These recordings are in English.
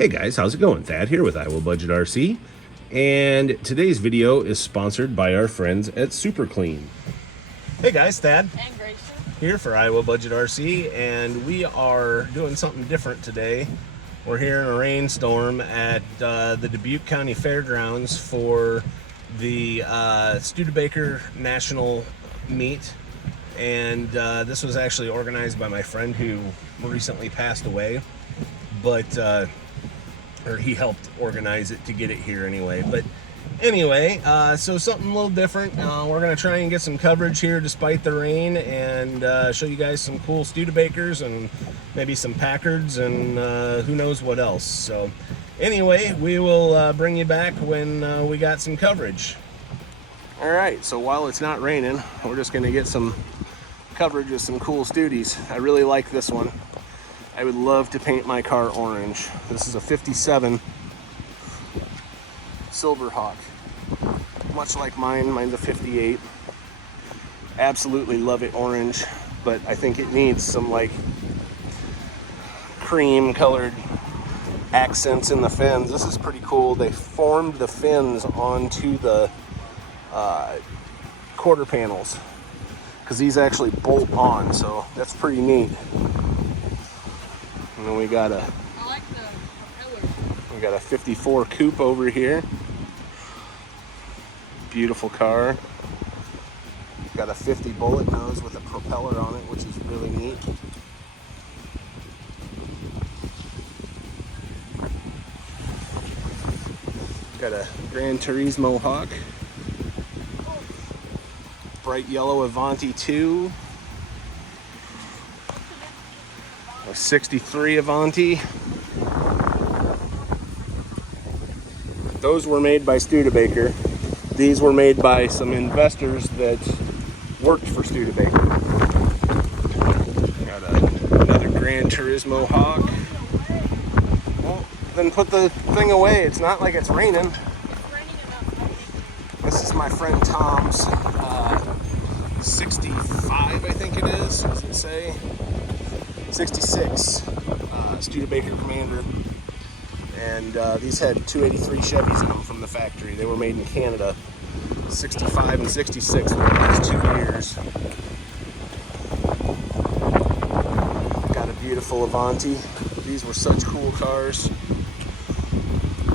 Hey guys, how's it going? Thad here with Iowa Budget RC, and today's video is sponsored by our friends at Super Clean. Hey guys, Thad and Grace here for Iowa Budget RC, and we are doing something different today. We're here in a rainstorm at the Dubuque County Fairgrounds for the Studebaker National meet, and this was actually organized by my friend who recently passed away, but or he helped organize it to get it here anyway. But anyway, so something a little different. We're going to try and get some coverage here despite the rain, and show you guys some cool Studebakers and maybe some Packards and who knows what else. So anyway, we will bring you back when we got some coverage. All right, so while it's not raining, we're just going to get some coverage of some cool Studies. I really like this one. I would love to paint my car orange. This is a 57 Silverhawk. Much like mine, mine's a 58. Absolutely love it orange, but I think it needs some like cream colored accents in the fins. This is pretty cool. They formed the fins onto the quarter panels because these actually bolt on, so that's pretty neat. And then we got a, I like the propeller. we got a 54 coupe over here. Beautiful car. Got a 50 bullet nose with a propeller on it, which is really neat. Got a Gran Turismo Hawk. Bright yellow Avanti 2. A 63 Avanti. Those were made by Studebaker. These were made by some investors that worked for Studebaker. Got another Gran Turismo Hawk. Well, then put the thing away. It's not like it's raining. It's raining enough. This is my friend Tom's 65, I think it is. Does it say? 66 Studebaker Commander, and these had 283 Chevys in them from the factory. They were made in Canada. 65 and 66 for the last 2 years. Got a beautiful Avanti. These were such cool cars.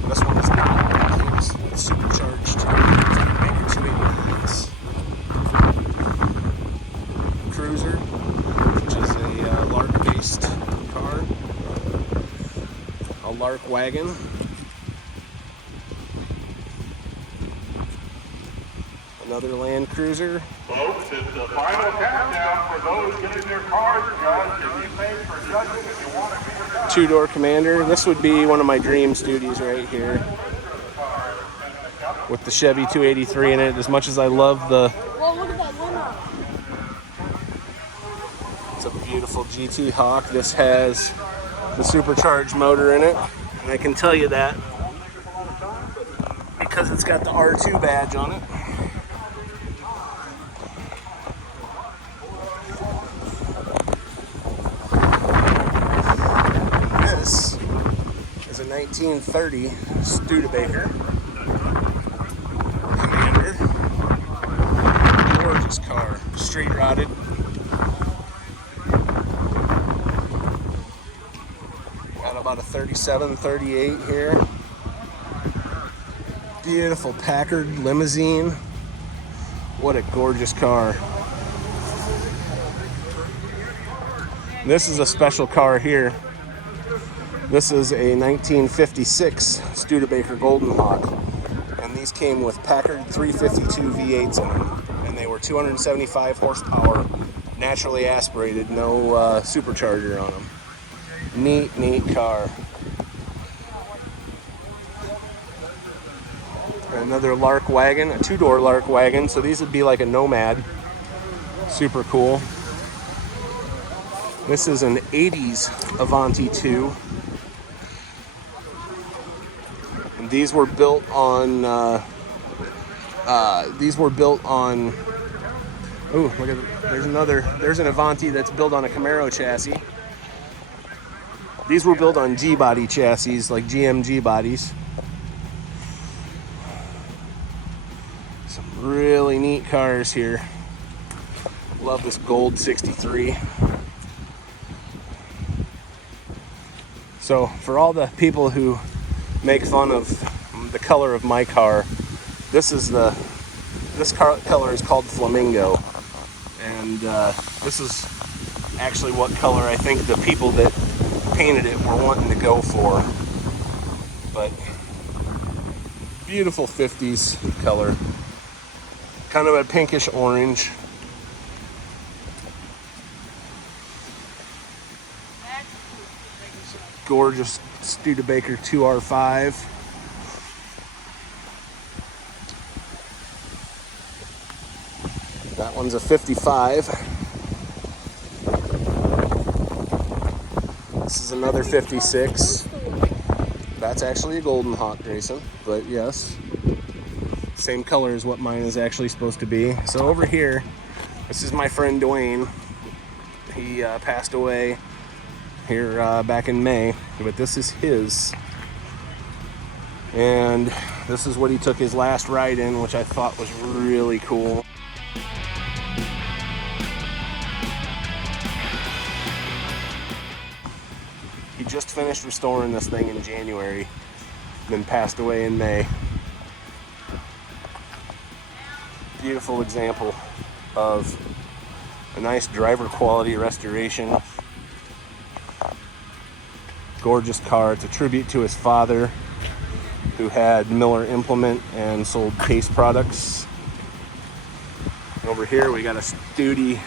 This one is not. It was supercharged. Studebaker 289s. Cruiser, which is a Lark-based car. A Lark wagon. Another Land Cruiser. Folks, it's the final countdown for those getting their cars judged. If you paid for judging, if you want to be your car. Two-door Commander. This would be one of my dream Studies right here, with the Chevy 283 in it. As much as I love the, Well, look at that limo. it's a beautiful GT Hawk. This has the supercharged motor in it, and I can tell you that because it's got the R2 badge on it. This is a 1930 Studebaker Commander. Gorgeous car, straight rotted. Got about a 37, 38 here. Beautiful Packard limousine. What a gorgeous car. This is a special car here. This is a 1956 Studebaker Golden Hawk, and these came with Packard 352 V8s in them, and they were 275 horsepower, naturally aspirated, no supercharger on them. Neat car. Another Lark wagon, a two-door Lark wagon, so these would be like a Nomad. Super cool. This is an 80s Avanti 2. And these were built on ooh, look at, there's an Avanti that's built on a Camaro chassis. These were built on G-body chassis, like GMG bodies. Some really neat cars here. Love this gold 63. So for all the people who make fun of the color of my car, this color is called Flamingo, and this is actually what color I think the people that painted it were wanting to go for. But beautiful 50s color, kind of a pinkish orange. Gorgeous Studebaker 2R5. That one's a 55. This is another 56. That's actually a Golden Hawk, Grayson, but yes. Same color as what mine is actually supposed to be. So over here, this is my friend Dwayne. He passed away here back in May, but this is his. And this is what he took his last ride in, which I thought was really cool. He just finished restoring this thing in January, then passed away in May. Beautiful example of a nice driver quality restoration. Gorgeous car. It's a tribute to his father, who had Miller Implement and sold Pace products. And over here we got a Studi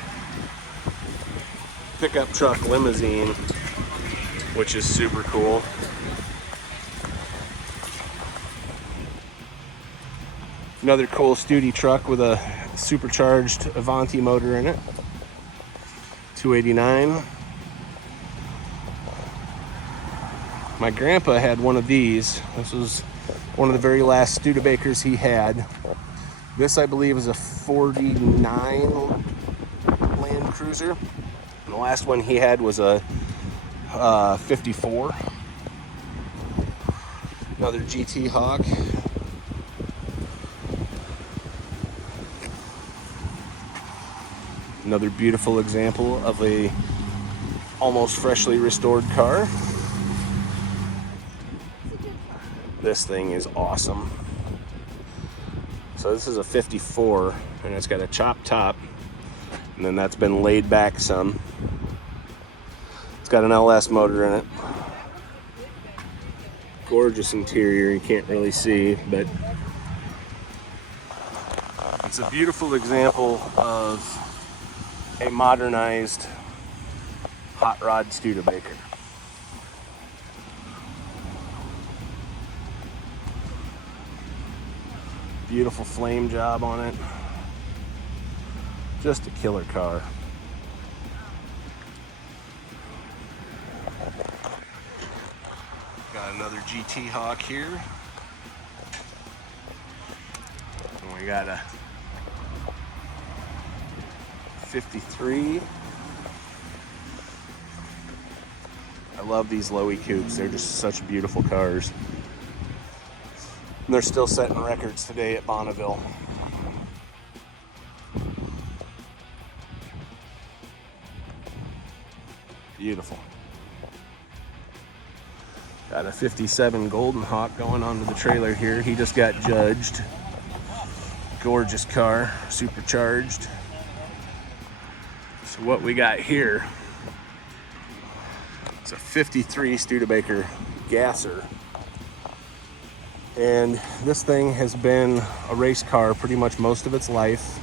pickup truck limousine, which is super cool. Another cool Studi truck with a supercharged Avanti motor in it. 289. My grandpa had one of these. This was one of the very last Studebakers he had. This, I believe, is a 49 Land Cruiser. And the last one he had was a 54. Another GT Hawk. Another beautiful example of a almost freshly restored car. This thing is awesome. So this is a 54, and it's got a chopped top, and then that's been laid back some. It's got an LS motor in it. Gorgeous interior, you can't really see, but it's a beautiful example of a modernized hot rod Studebaker. Beautiful flame job on it. Just a killer car. Got another GT Hawk here. And we got a 53. I love these Lowy coupes. They're just such beautiful cars. And they're still setting records today at Bonneville. Beautiful. Got a 57 Golden Hawk going onto the trailer here. He just got judged. Gorgeous car, supercharged. So what we got here is a 53 Studebaker Gasser. And this thing has been a race car pretty much most of its life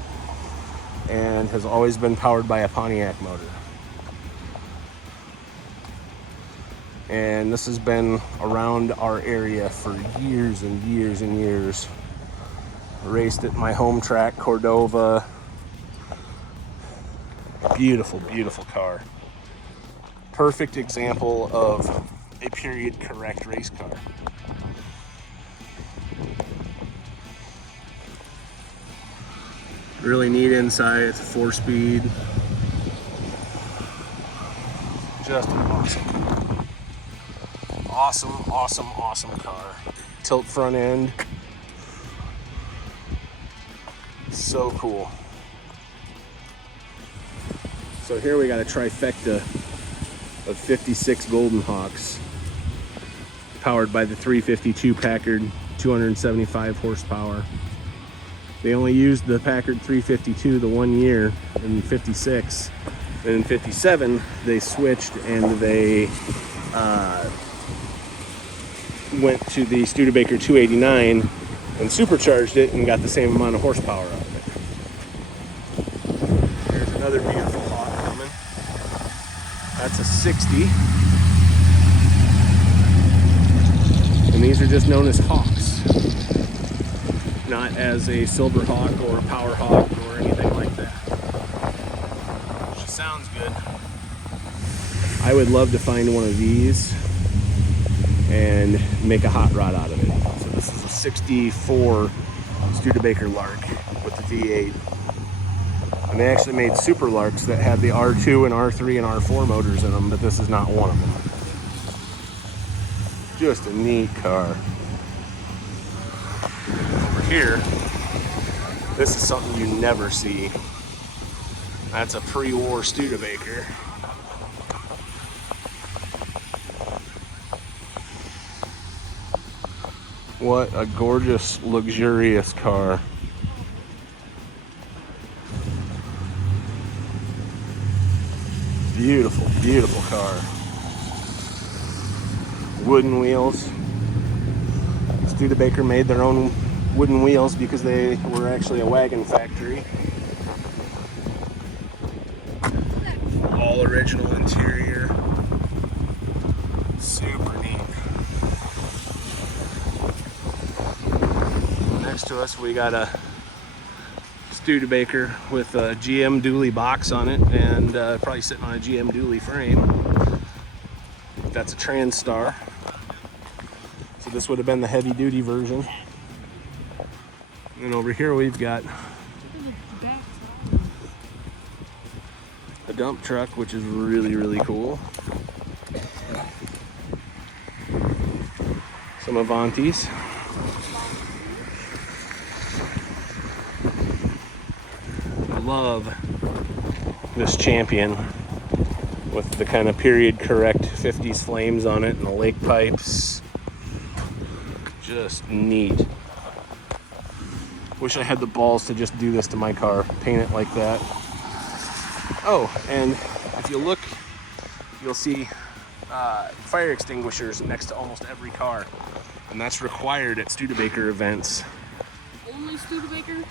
and has always been powered by a Pontiac motor. And this has been around our area for years and years and years. Raced at my home track, Cordova. Beautiful, beautiful car. Perfect example of a period correct race car. Really neat inside. It's a 4-speed. Just awesome. Awesome, awesome, awesome car. Tilt front end. So cool. So here we got a trifecta of 56 Golden Hawks, powered by the 352 Packard, 275 horsepower. They only used the Packard 352 the 1 year in 56. And in 57, they switched and they went to the Studebaker 289 and supercharged it and got the same amount of horsepower out of it. There's another beautiful Hawk coming. That's a 60. And these are just known as Hawks, not as a Silver Hawk or a Power Hawk or anything like that. She sounds good. I would love to find one of these and make a hot rod out of it. So this is a 64 Studebaker Lark with the V8. And they actually made Super Larks that had the R2 and R3 and R4 motors in them, but this is not one of them. Just a neat car. Over here, this is something you never see. That's a pre-war Studebaker. What a gorgeous, luxurious car. Beautiful, beautiful car. Wooden wheels. Studebaker made their own wooden wheels because they were actually a wagon factory. All original interior. Super neat. Next to us we got a Studebaker with a GM dually box on it and probably sitting on a GM dually frame. That's a TransStar. So this would have been the heavy duty version. And over here we've got a dump truck, which is really, really cool. Some Avantis. I love this Champion with the kind of period correct 50s flames on it and the lake pipes. Just neat. Wish I had the balls to just do this to my car, paint it like that. Oh, and if you look, you'll see fire extinguishers next to almost every car. And that's required at Studebaker events. Only Studebaker?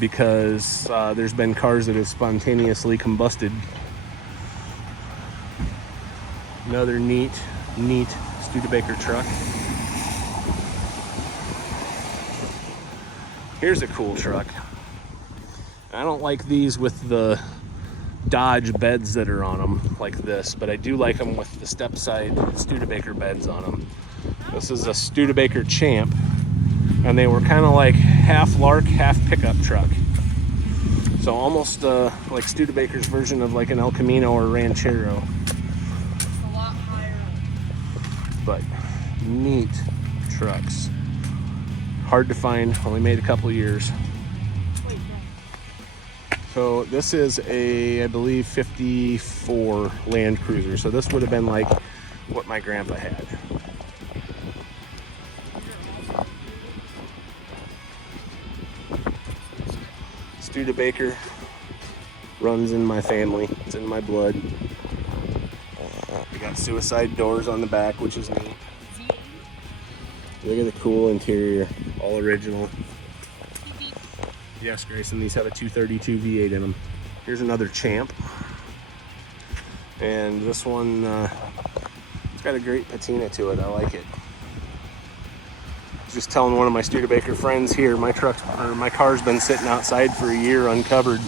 Because there's been cars that have spontaneously combusted. Another neat Studebaker truck. Here's a cool truck. I don't like these with the Dodge beds that are on them like this, but I do like them with the step side Studebaker beds on them. This is a Studebaker Champ, and they were kind of like half Lark, half pickup truck. So almost like Studebaker's version of like an El Camino or Ranchero. It's a lot higher. But neat trucks. Hard to find, only made a couple years. Wait, no. So this is a, I believe, 54 Land Cruiser. So this would have been like what my grandpa had. Studebaker runs in my family. It's in my blood. We got suicide doors on the back, which is neat. Look at the cool interior, all original. Yes, Grayson, these have a 232 V8 in them. Here's another Champ. And this one, it's got a great patina to it. I like it. Just telling one of my Studebaker friends here, my car's been sitting outside for a year uncovered.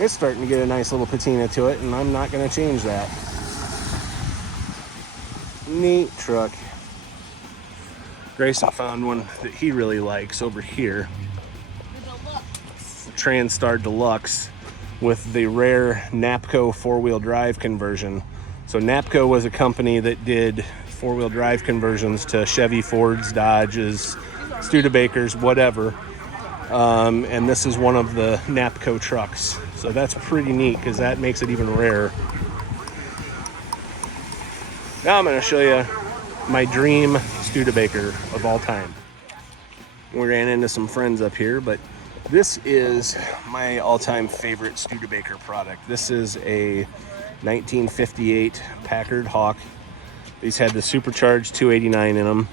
It's starting to get a nice little patina to it, and I'm not going to change that. Neat truck. Grayson found one that he really likes over here. The TransStar Deluxe with the rare Napco four-wheel drive conversion. So Napco was a company that did four-wheel drive conversions to Chevy, Fords, Dodges, Studebakers, whatever. And this is one of the Napco trucks. So that's pretty neat because that makes it even rarer. Now I'm going to show you my dream Studebaker of all time. We ran into some friends up here, but this is my all-time favorite Studebaker product. This is a 1958 Packard Hawk. These had the supercharged 289 in them.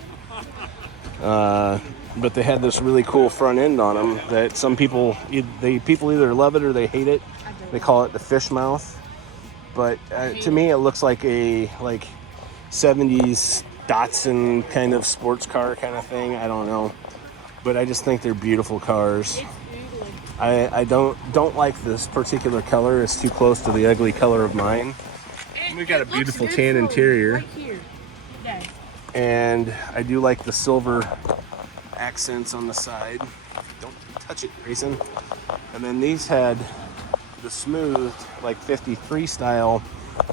But they had this really cool front end on them that some people either love it or they hate it. They call it the fish mouth. But to me, it looks like a 70s Datsun kind of sports car kind of thing. I don't know. But I just think they're beautiful cars. I don't like this particular color. It's too close to the ugly color of mine. We've got a beautiful tan interior. Right here. Yeah. And I do like the silver accents on the side. Don't touch it, Grayson. And then these had the smooth, like 53 style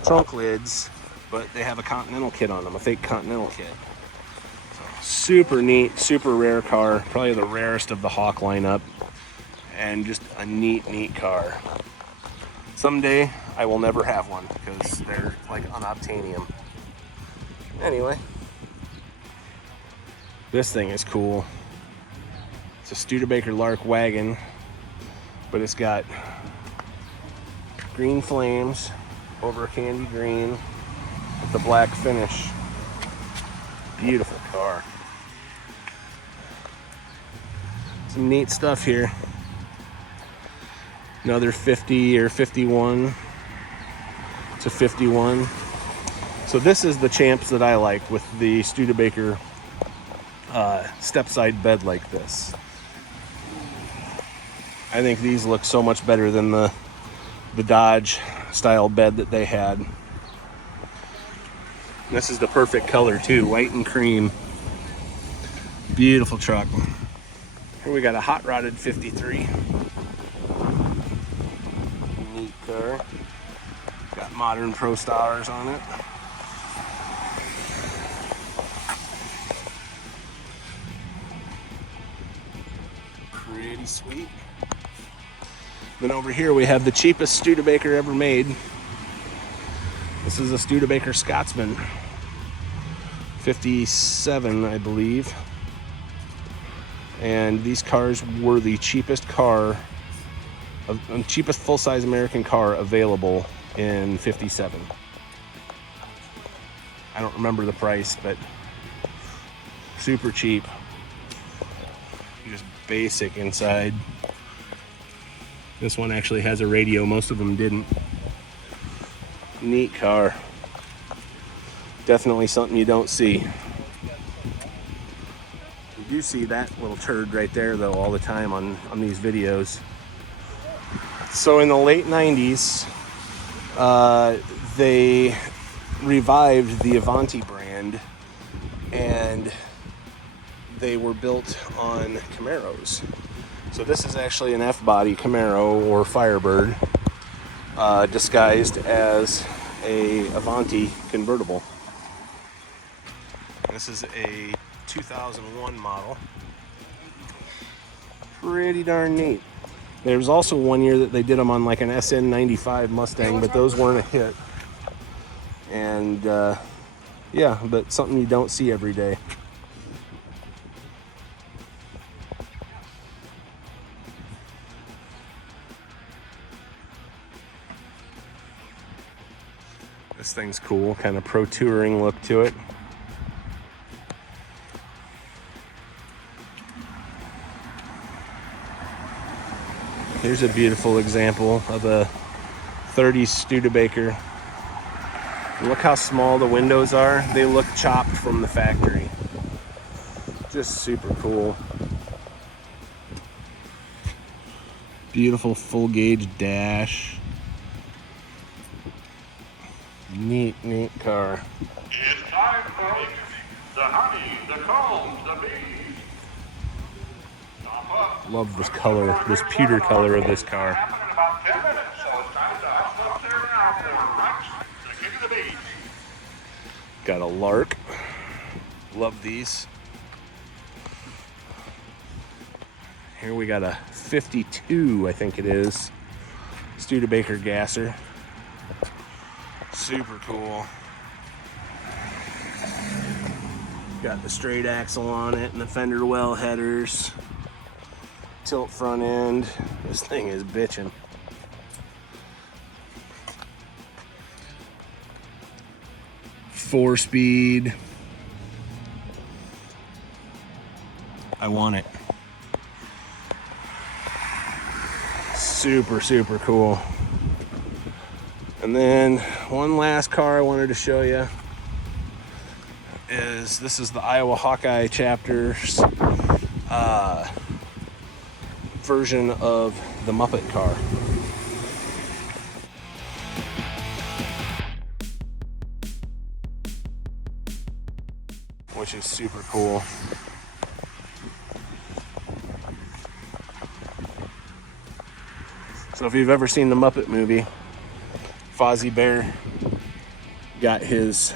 trunk lids, but they have a Continental kit on them, a fake Continental kit. Super neat, super rare car. Probably the rarest of the Hawk lineup. And just a neat car. Someday I will never have one because they're like unobtainium. Anyway, this thing is cool. It's a Studebaker Lark wagon, but it's got green flames over a candy green with the black finish. Beautiful car. Some neat stuff here. Another 50 or 51. It's a 51. So this is the champs that I like with the Studebaker step-side bed like this. I think these look so much better than the Dodge style bed that they had. This is the perfect color too, white and cream. Beautiful truck. Here we got a hot rodded 53. Neat car. Got modern Pro Stars on it. Pretty sweet. Then over here we have the cheapest Studebaker ever made. This is a Studebaker Scotsman. 57, I believe. And these cars were the cheapest cheapest full-size American car available in 57. I don't remember the price, but super cheap. Just basic inside. This one actually has a radio, most of them didn't. Neat car. Definitely something you don't see. You do see that little turd right there though all the time on these videos. So in the late 90s, they revived the Avanti brand and they were built on Camaros. So this is actually an F-body Camaro or Firebird disguised as a Avanti convertible. This is a 2001 model. Pretty darn neat. There was also one year that they did them on like an SN95 Mustang, but those weren't a hit. And yeah, but something you don't see every day. This thing's cool, kind of pro touring look to it. Here's a beautiful example of a 30s Studebaker. Look how small the windows are. They look chopped from the factory. Just super cool. Beautiful full gauge dash. Neat car. It's time, folks. The honey, the combs, the bees. Stop up. Love this color, this pewter color of this car. Happen in about 10 minutes, so it's time to hustle up there now for lunch. The kick of the bees. Got a Lark. Love these. Here we got a 52, I think it is, Studebaker gasser. Super cool. Got the straight axle on it and the fender well headers. Tilt front end. This thing is bitchin'. Four speed. I want it. Super, super cool. And then one last car I wanted to show you is this is the Iowa Hawkeye chapter's version of the Muppet car. Which is super cool. So if you've ever seen the Muppet movie, Fozzie Bear got his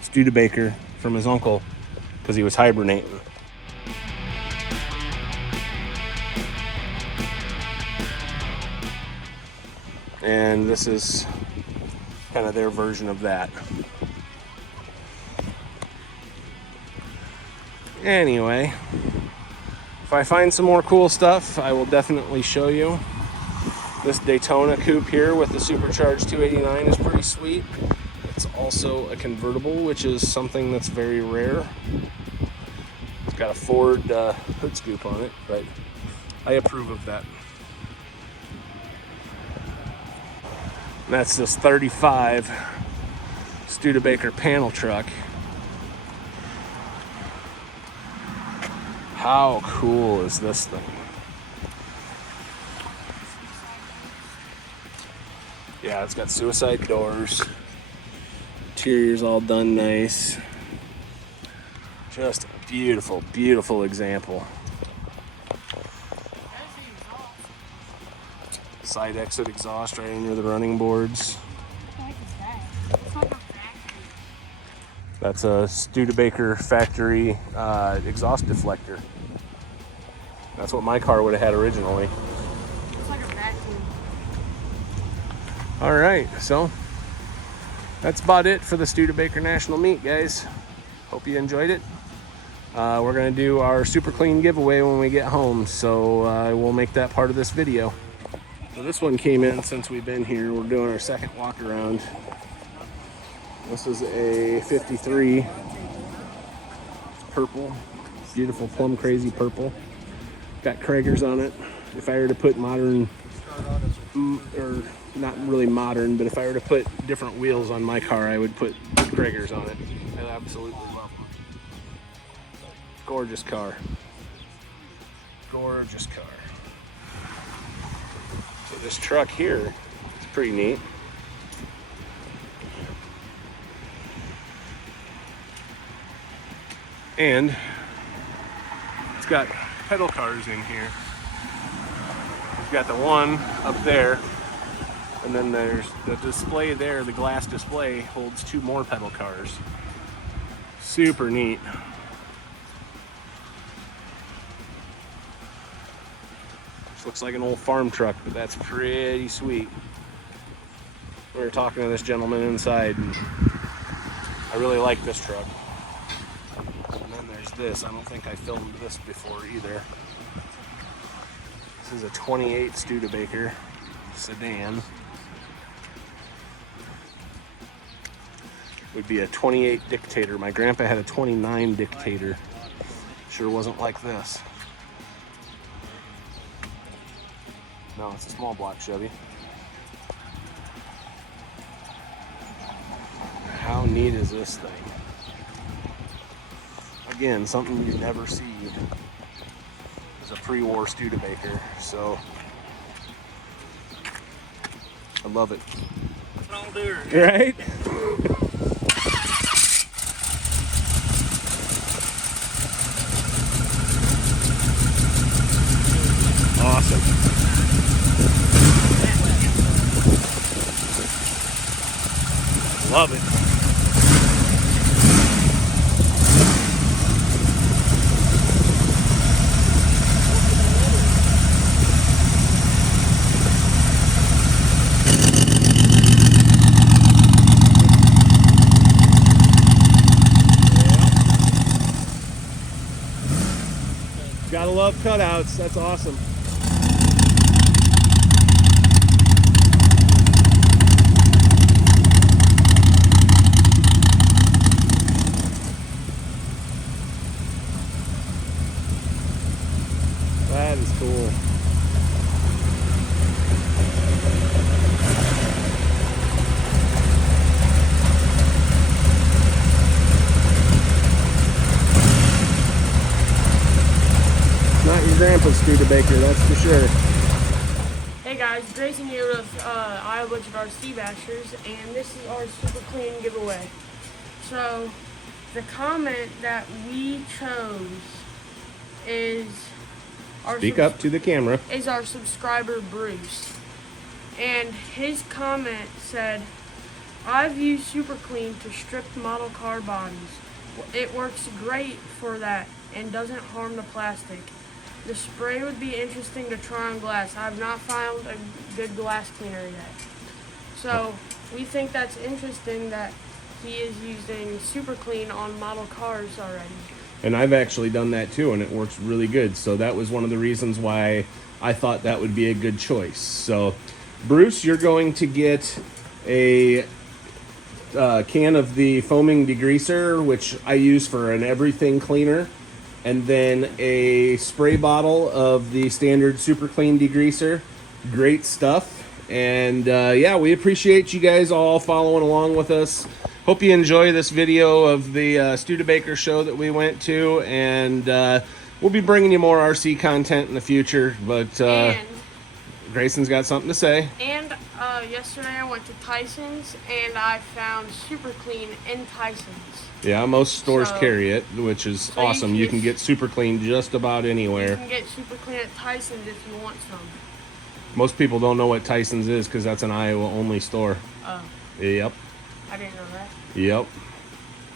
Studebaker from his uncle because he was hibernating. And this is kind of their version of that. Anyway, if I find some more cool stuff, I will definitely show you. This Daytona coupe here with the supercharged 289 is pretty sweet. It's also a convertible, which is something that's very rare. It's got a Ford hood scoop on it, but I approve of that. And that's this 35 Studebaker panel truck. How cool is this thing? Yeah, it's got suicide doors. Interior's all done nice. Just a beautiful, beautiful example. Side exit exhaust right in near the running boards. What the heck is that? It's like a factory. That's a Studebaker factory exhaust deflector. That's what my car would have had originally. It's like a vacuum. All right, so that's about it for the Studebaker National Meet, guys. Hope you enjoyed it. We're gonna do our super clean giveaway when we get home, so we'll make that part of this video. So this one came in since we've been here. We're doing our second walk around. This is a 53 purple, beautiful plum crazy purple. Got Kragers on it. If I were to put modern, or not really modern, but if I were to put different wheels on my car, I would put Kragers on it. I absolutely love them. Gorgeous car. Gorgeous car. So this truck here is pretty neat. And it's got pedal cars in here. We've got the one up there, and then there's the display there. The glass display holds two more pedal cars. Super neat. This looks like an old farm truck, but that's pretty sweet. We were talking to this gentleman inside, and I really like this truck. And then there's this. I don't think I filmed this before either. This is a 28 Studebaker sedan. Would be a 28 Dictator. My grandpa had a 29 Dictator. Sure wasn't like this. No, it's a small block Chevy. How neat is this thing? Again, something you never see is a pre-war Studebaker, so I love it. Right? Awesome. Love it. Gotta love cutouts. That's awesome. That is cool. Not your grandpa's Studebaker, that's for sure. Hey guys, Grayson here with Iowa Budget RC Bashers, and this is our super clean giveaway. So, the comment that we chose is Speak up to the camera. is our subscriber Bruce, and his comment said, "I've used super clean to strip model car bodies. It works great for that and doesn't harm the plastic. The spray would be interesting to try on glass. I've not found a good glass cleaner yet." So we think that's interesting that he is using super clean on model cars already. And I've actually done that too, and it works really good. So that was one of the reasons why I thought that would be a good choice. So, Bruce, you're going to get a can of the foaming degreaser, which I use for an everything cleaner, and then a spray bottle of the standard super clean degreaser. Great stuff. And yeah, we appreciate you guys all following along with us. Hope you enjoy this video of the Studebaker show that we went to, and we'll be bringing you more RC content in the future, but And Grayson's got something to say. yesterday I went to Tyson's and I found super clean in Tyson's. Yeah, most stores So- carry it, which is so awesome. You can get super clean just about You anywhere. can get super clean at Tyson's if you want some. Most people don't know what Tyson's is because that's an Iowa only store. Oh, Yep. I didn't know that. Yep.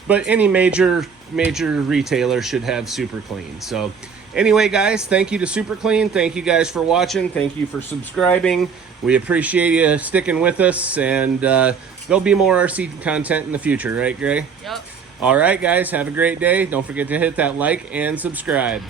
But any major retailer should have super clean. So anyway, guys, thank you to Super Clean. Thank you guys for watching. Thank you for subscribing. We appreciate you sticking with us, and there'll be more RC content in the future, right, Gray? Yep. All right, guys, have a great day. Don't forget to hit that like and subscribe.